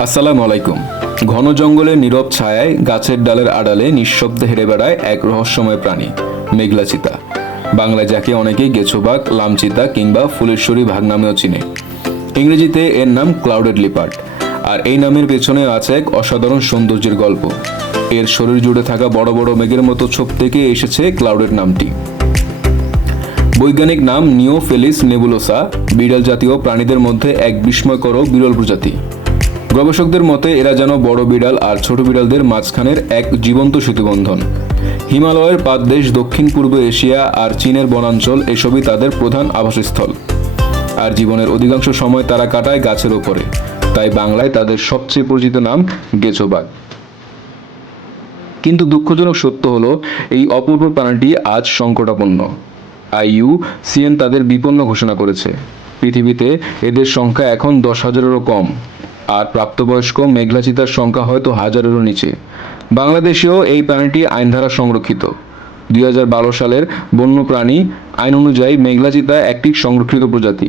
আসসালামু আলাইকুম। ঘন জঙ্গলের নীরব ছায়ায় গাছের ডালের আড়ালে নিঃশব্দে হেরে বেড়ায় এক রহস্যময় প্রাণী, মেঘলা চিতা। বাংলায় যাকে অনেকেই গেছোবাঘ, লামচিতা কিংবা ফুলেশ্বরী বাঘ নামেও চিনে। ইংরেজিতে এর নাম ক্লাউডেড লিপার্ড। আর এই নামের পেছনে আছে এক অসাধারণ সৌন্দর্যের গল্প। এর শরীর জুড়ে থাকা বড় বড় মেঘের মতো ছোপ থেকে এসেছে ক্লাউডেড নামটি। বৈজ্ঞানিক নাম নিওফেলিস নেবুলোসা। বিড়াল জাতীয় প্রাণীদের মধ্যে এক বিস্ময়কর বিরল প্রজাতি। গবেষকদের মতে এরা যেন বড় বিড়াল আর ছোট বিড়ালদের মাঝখানের এক জীবন্ত সেতুবন্ধন। হিমালয়ের পাদদেশ, দক্ষিণ পূর্ব এশিয়া আর চীনের বনাঞ্চল এসবই তাদের প্রধান আবাসস্থল। আর জীবনের অধিকাংশ সময় তারা কাটায় গাছের ওপরে। তাই বাংলায় তাদের সবচেয়ে পরিচিত নাম গেছোবাঘ। কিন্তু দুঃখজনক সত্য হলো, এই অপূর্ব প্রাণীটি আজ সংকটাপন্ন। IUCN তাদের বিপন্ন ঘোষণা করেছে। পৃথিবীতে এদের সংখ্যা এখন 10,000-এরও কম। আর প্রাপ্তবয়স্ক মেঘলা চিতার সংখ্যা হয়তো 1,000-এরও নিচে। বাংলাদেশেও এই প্রাণীটি আইন দ্বারা সংরক্ষিত। 2012 সালের বন্যপ্রাণী আইন অনুযায়ী মেঘলা চিতা একটি সংরক্ষিত প্রজাতি।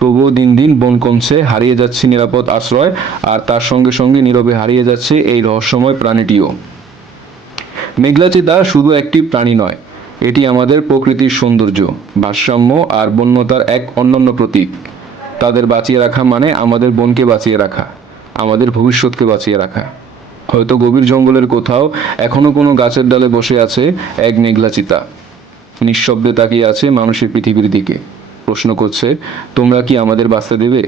তবুও দিন দিন বন কমছে, হারিয়ে যাচ্ছে নিরাপদ আশ্রয়, আর তার সঙ্গে সঙ্গে নীরবে হারিয়ে যাচ্ছে এই রহস্যময় প্রাণীটিও। মেঘলা চিতা শুধু একটি প্রাণী নয়, এটি আমাদের প্রকৃতির সৌন্দর্য, ভারসাম্য আর বন্যতার এক অনন্য প্রতীক। তাদের বাঁচিয়ে রাখা মানে আমাদের বনকে বাঁচিয়ে রাখা, আমাদের ভবিষ্যৎকে বাঁচিয়ে রাখা। হয়তো গভীর জঙ্গলের কোথাও এখনো কোনো গাছের ডালে বসে আছে এক মেঘলা চিতা, নিঃশব্দে তাকিয়ে আছে মানুষের পৃথিবীর দিকে, প্রশ্ন করছে, তোমরা কি আমাদের বাঁচতে দেবে?